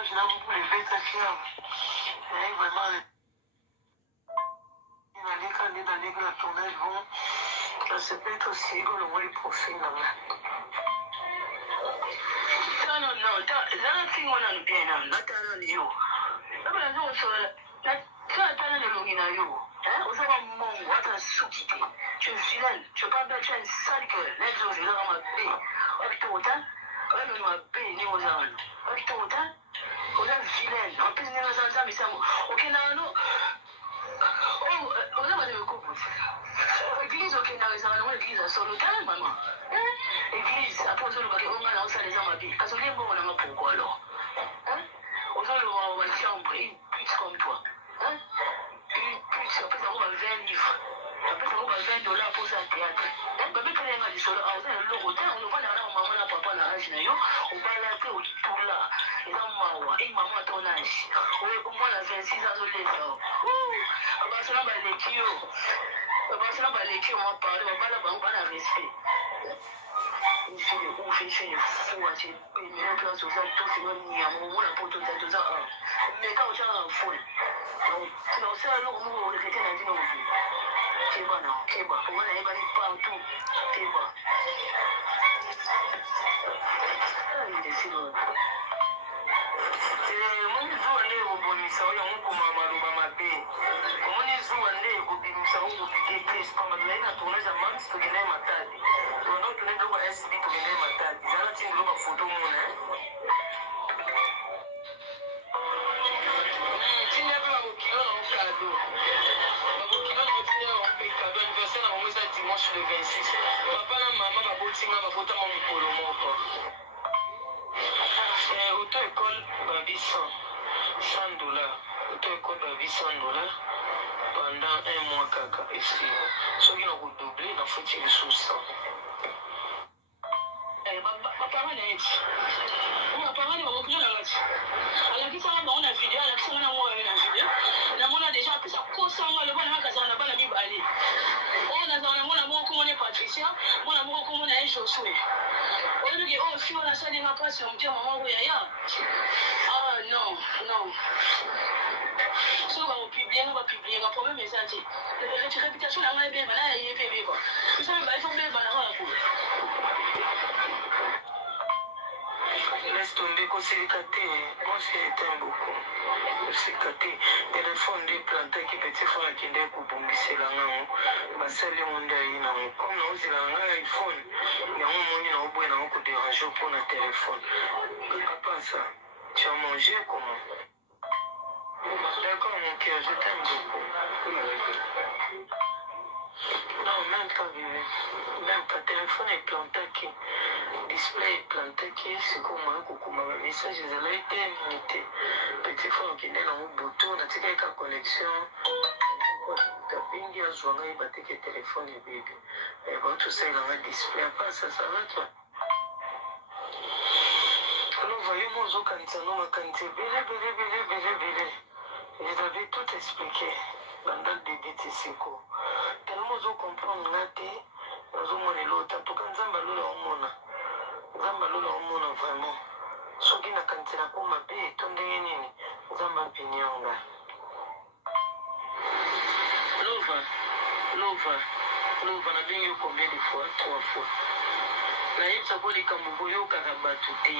tournage là pour les fêtes à Kiam. Et vraiment, dans les tournages vont. Ça peut être aussi le profil. Non, that thing on the piano, not on you. I'm going to do so that can't look in you. What a suki. Tu vilain, tu pas bien tu sale que les autres ils ont ma paix. Avec tout ça, on ma paix ni aux gens. Avec tout ça, on a vilain. En plus ni aux gens mais ça OK non. Oh, on a pas de couple. Église OK dans les gens, l'église solo calme maman. Église après on va on a ça les gens ma vie. Parce que les bon on a pourquoi alors. On va le chambre une pute comme toi. Une pute, après ça on va 20 livres. Après ça on va $20 pour ça théâtre. Bébé quand il m'a dit ça là, on a le logo, on va là maman na papa na âge na yo, on va là pour tout là. Et là maman, et maman à ton âge. Au moins la 26 ans de l'état. Ah bah ça va les kio. Ah bah ça va les kio on va parler, on va là on va la respect. Il fait le ouf, il fait le fou, il met en place tout ça, tout c'est même ni à mon la pour tout ça. Mais quand on tient un fou, non, c'est un lourd mot, le chrétien a dit non. C'est bon, non, c'est bon. On va aller partout. C'est bon. Il est si bon. Mon journée au bon missa, on commence à ma bé. Mon journée au bon missa, on pique plus. Comme on a tourné à Mans, tu gagnes ma tête. On a tourné à SB, tu gagnes ma tête. J'ai la tienne de photo, mon hein. Tu n'as pas mon kilo dans mon cadeau. Mon kilo dans mon cadeau anniversaire, on va dimanche le 26. Papa et maman va botter ma photo à mon colombo. Auto-école, $100. Auto-école, $100 pendant 1 mois caca. Et si ceux qui ont doublé, il faut tirer sous 100. Ma parole est ici. Ma parole est beaucoup plus large. Alors, qui ça va, on a vidéo, on a ça, on a vidéo. On a déjà appris ça. Quoi ça, on a le bon à casa, on a pas la Bible aller. On a dans mon amour comme on est Patricia, mon amour comme on est Josué. On dit, oh, si on a ça, il n'y a pas si on dit, maman, oui, ah non. Si on va publier, on va publier. On va problème, mais ça, c'est. La réputation, là, on est bien, là, il est bien, quoi. Vous savez, il faut bien, là, laisse tomber qu'on s'est éclaté. Moi, c'est éteint beaucoup. C'est éclaté. Téléphone des plantes qui petit frère qui est pour bomber la main. Ma salle est mondiale. Comme nous, c'est la iPhone. Mais on m'a dit, on peut nous déranger pour notre téléphone. Papa, ça, tu as mangé comment? D'accord, mon cœur, je t'aime beaucoup. Non, même pas, bébé. Même pas. Téléphone est planté qui. Display est planté qui. C'est comme un coucou. Ma message, ils allaient être limité. Petit frère qui est dans le bouton. On a tiré avec la connexion. Tapingi à Zouanga, il battait que téléphone et bébé. Et bon, tout ça, il a un display. Après, ça va, toi. Alors, voyez, moi, je canne ma quantité. Bélé. Je t'avais tout expliqué. Dans le DDTC. Tellement je comprends là, je monnaie l'autre. En tout cas, Zambaloula Omona vraiment. Ce qui n'a qu'à dire pour ma paix, ton déni, Zambapinyanga. Lova, n'a bien eu combien de fois? 3 fois. La yipsa pour les Kambogo, yo kakabatu te.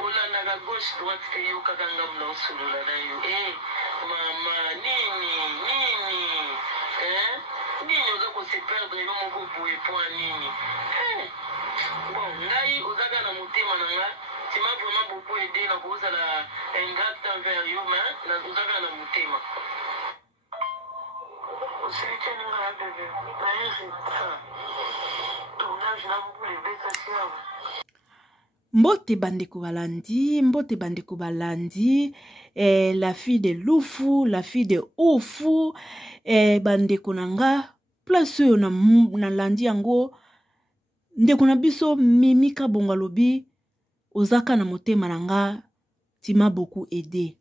Ola naga gauche, droite, te yo kakangam na usulula na yo. Mama, nini, nini oza se perdre yo moko boye point nini. Bon, ngai ozaka na motema na nga, tu m'as vraiment beaucoup aidé na kozala ingrate envers yo, mais ozaka na motema. Osirike ninga bébé, na yesi ça. Tournage na pour les bêtes. Mbote bandeko balandi, la fille de Lufu, la fille de Ofu, bandeko nanga, place yo na landi yango, ndeko na biso Mimika Bongalobi, ozaka na motema nanga, tima beaucoup aidé.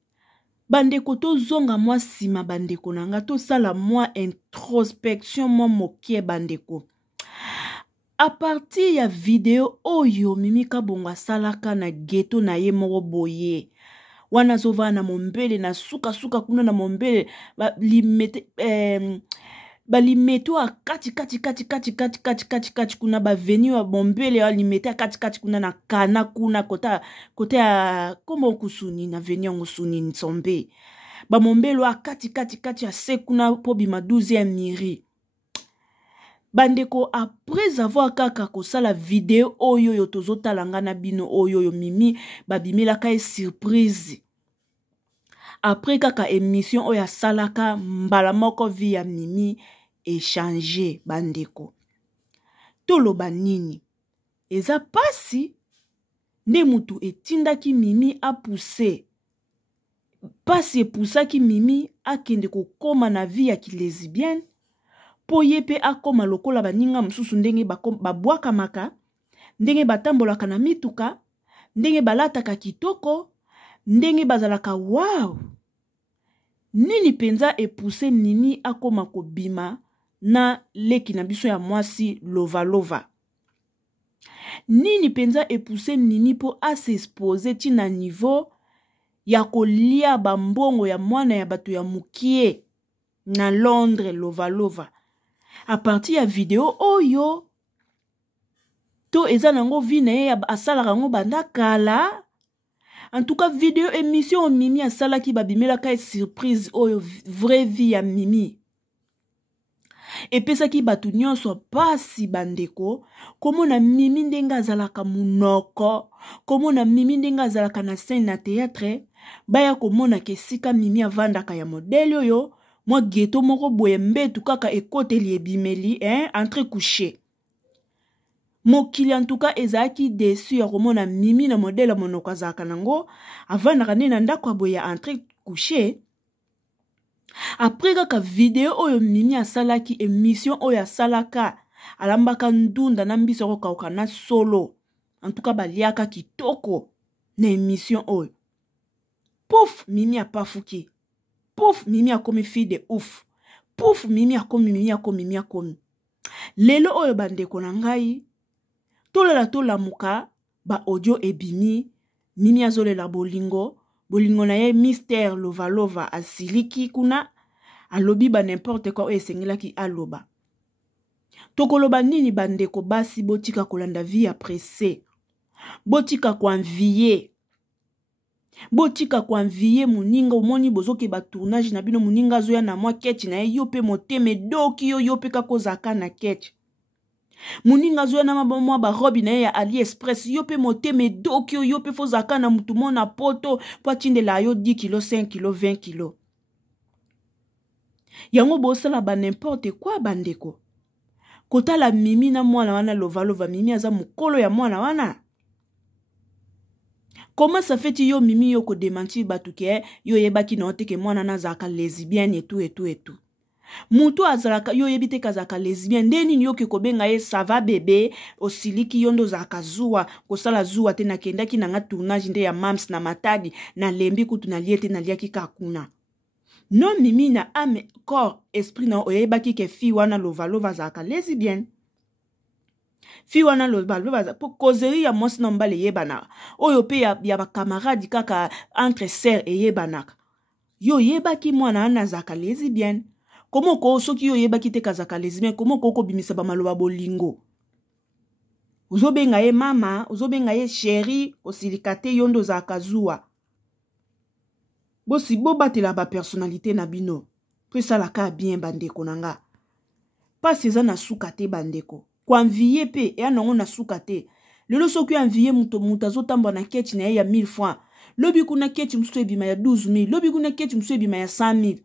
Bandeko to zonga moi sima bandeko nanga, to sala moi introspection moi mokie bandeko. A partir ya video oyo Mimika Bonga salaka na ghetto na ye moko boye. wana azovaa na mombele na suka kuna na mombele balimete wa kati kuna baveni wa mombele balimete kati kuna na kana kuna kote ya komo kusuni na veni yango suni nsombe bamombele wa kati ya se kuna po bima 12e miri. Bandeko, après avoir kaka kosala video oyo yo tozotalanga na bino oyo yo mimi babimelaka e surprise. Après kaka émission oyo asalaka mbala moko vi ya mimi échanger bandeko. Toloba nini? Eza pasi nde mutu etindaki mimi a pousser. Pasi epusaki mimi akende kokoma na vie ya kilesbienne. Po yepe akoma lokola baninga mususu ndenge babwaka maka, ndenge batambolaka na mituka, ndenge balataka kitoko, ndenge bazalaka wow. Nini penza epuse mimi akoma kobima na leki na biso ya mwasi lova. Nini penza epuse mimi po ase expose ti na niveau ya kolia bambongo ya mwana ya bato ya mukie na Londres lova. A partir ya video oyo to eza nango vi na ye asalaka ngo banda kala. En tout cas video émission mimi asalaki babimelaka surprise oyo vraie vie ya mimi. Epesaki batu nyonso pasi bandeko komona mimi ndenga azalaka munoko, komona mimi ndenga azalaka na scène na théâtre, baya komona kesika mimi avandaka ya modèle oyo. Moi ghetto moko boye mbetu kaka ekoteli ebimeli entre coucher. Mokili en tout cas ezaki déçu ya komona mimi na modèle monoko azaka nango avandaka ne na ndako boye entre coucher. Après kaka video oyo mimi asalaki émission oyo asalaka alambaka ndunda na mbiso kokauka na solo. En tout cas baliaka kitoko na émission oyo. Pouf mimi apafuki. Pouf, mimi akomi fille de ouf. Pouf, mimi akomi. Lelo oyo bandeko na ngai. Tola muka, ba audio ebimi. Mimi azolela bolingo. Bolingo na ye mystère lova asiliki kuna. Alobi ba n'importe quoi esengelaki aloba. Tokoloba nini bandeko basi botika kolanda vie apressé. Botika koanviye. Botika koanviye muninga omoni bozoke ba tournage na bino muninga zoya na mwa ketch na ye yope moteme doki yo yope kakozaka na ketch. Muninga zoya na mwa ba robe na ye ya AliExpress yope moteme doki yo yope fozaka na mutu mona poto po tindela yo 10 kg 5 kg 20 kg. Yango bosala ba n'importe quoi bandeko. Kotala mimi na mwana wana lova mimi aza mukolo ya mwana wana. Comment ça fait yo mimi yo ko démentir batuke yo yebaki na oteke mwana na zaka lesbienne et tout. Mutu azalaka yo yebite kazaka lesbienne ndeni yo ke kobenga ye ça va bébé osiliki yondo zaka zuwa kosala zuwa te na kendaki na nga tournage nde ya mams na matadi na lembi kutu na liete na liaki kakuna. Non mimi na ame corps esprit na oyebaki ke fi wana lova zaka lesbienne. Fi wana lova po causerie ya mwasi na mbale yebana. Oyo pe ya ba camarade kaka entre sœurs e yebanaka. Yo yebaki mwana ana zaka lesbienne. Komo ko soki yo yebaki te kazaka lesbienne, komo ko bimisa ba maloba bolingo. Uzobenga ye mama, uzobenga ye chérie, osilikate yondo zaka zuwa. Bosi bo batela ba personnalité na bino. Pe salaka bien bandeko nanga. Pas eza na sukate bandeko. Kwa envier pe ya nango na sukate. Lelo soki envier muto azotamba na ketch na ya 1000 francs. Lobi kuna ketch musu ebima ya 12000, lobi kuna ketch musu ebima ya 100000.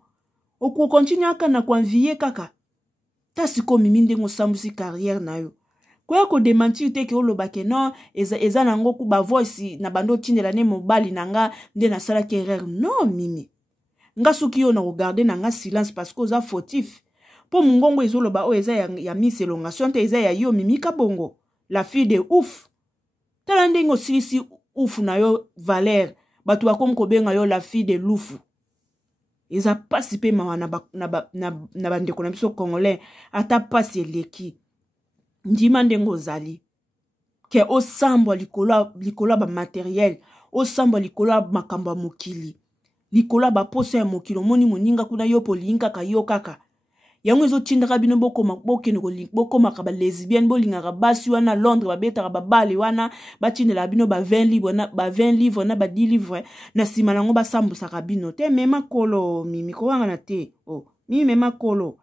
Oko continue aka na kwa envier kaka. Tasi ko mimi ndengo sambusi carrière na yo. Kwa ko démentir te ke oloba ke non eza nango ku ba voice na bando tindela ne mobali nanga nde na sala ke erreur. Non mimi. Nga soki yo na regarder nanga silence parce que oza fautif. Po mungongo ezoloba o eza ya Miss Elongation te eza ya yo mimi kabongo. La fille de ouf. Tala ndengo silisi ouf na yo Valère. Batu bakom kobenga yo la fille de loufu. Eza pasi pe mawa na bandeko na biso congolais. Ata pasi eleki. Ndima ndengo zali. Ke osambwa likola ba matériel. osamba likolo ya makambo ya mokili likolo ya baposo ya mokili omoni moninga kuna yo polinga kaka yo kaka yango ezotindaka bino bokende bokomaka balesbienne bolingaka basi wana Londres babetaka babale wana batindela bino ba 20 livre na ba 10 livre na nsima nango basambusaka bino te mema kolo mimi kowanga na te oh mimi mema kolo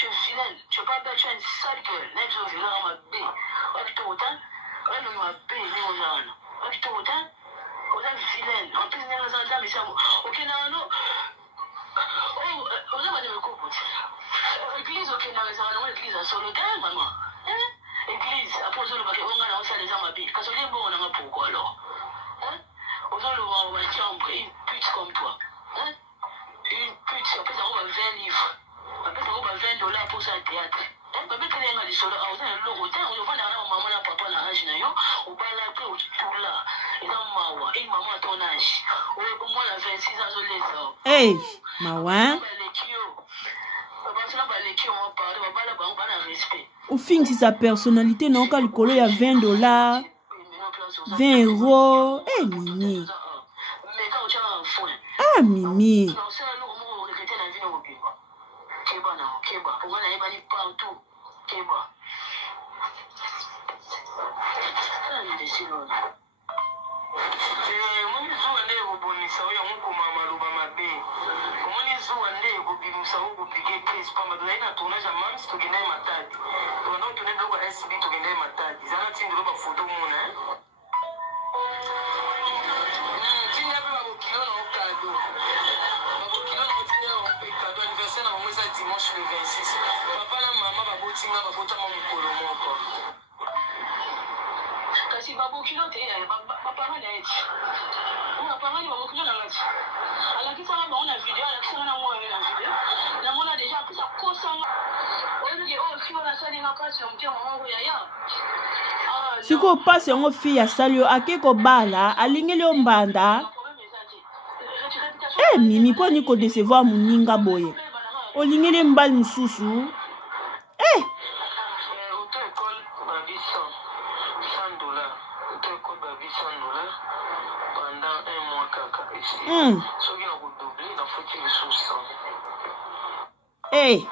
tu es vilaine, tu es pas belle, tu es une sale gueule. N'est-ce pas, vilaine, on m'a bé. On dit tout autant, on m'a bé, on dit tout autant, on est vilaine. En plus, on a un mais ça, ok, non, on a pas de couple. L'église, ok, non, l'église a solo, maman. Église, après, on a un ça, les hommes habitent. Parce que les bons, on a pourquoi alors? On a le voir, on va chambre, une pute comme toi. Une pute, après, ça, on va 20 livres. Après, ça va $20 pour ça théâtre. Après, quand il y a des solos, on a un logo, on va dans maman, papa, dans l'âge, on va là, on tout là. Et dans maman, et maman à ton âge. Au moins, la 26 ans, je l'ai ça. Hey, maman. Au fin, si sa personnalité n'a aucun colo, il y a $20, 20 euros. Eh, Mimi. Ah, Mimi. Dimanche le 26. Papa na maman va botinga va botama mukolo moko. Kasi babu kilo te papa na eti. Una papa ni babu kilo na ngati. Ala kisa ba ona video ala kisa na mo na video. Na mona deja kisa kosa. Oye o sio na sali ngakasi mtia mamangu ya. Siko passe ngo fi ya salio akeko bala alingeli ombanda. Eh Mimi po ni ko décevoir muninga boye. Olingele mbali mususu. Eh. Hey.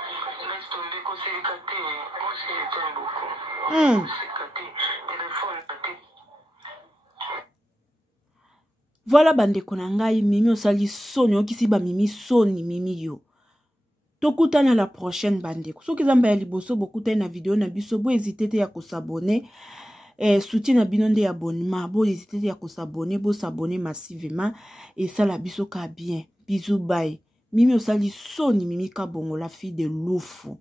Voilà bandeko na ngai Mimi osali soni okisi ba Mimi soni Mimi yo. Tokutana la prochaine bandeko. Soki zamba ya liboso bokutana na video na biso bo hésiter te ya ko s'abonner. Soutien na bino nde abonnement. Bo hésiter te ya ko s'abonner, bo s'abonner massivement et ça la biso ka bien. Bisous bye. Mimi osali soni Mimi Kabongo la fille de Lufu.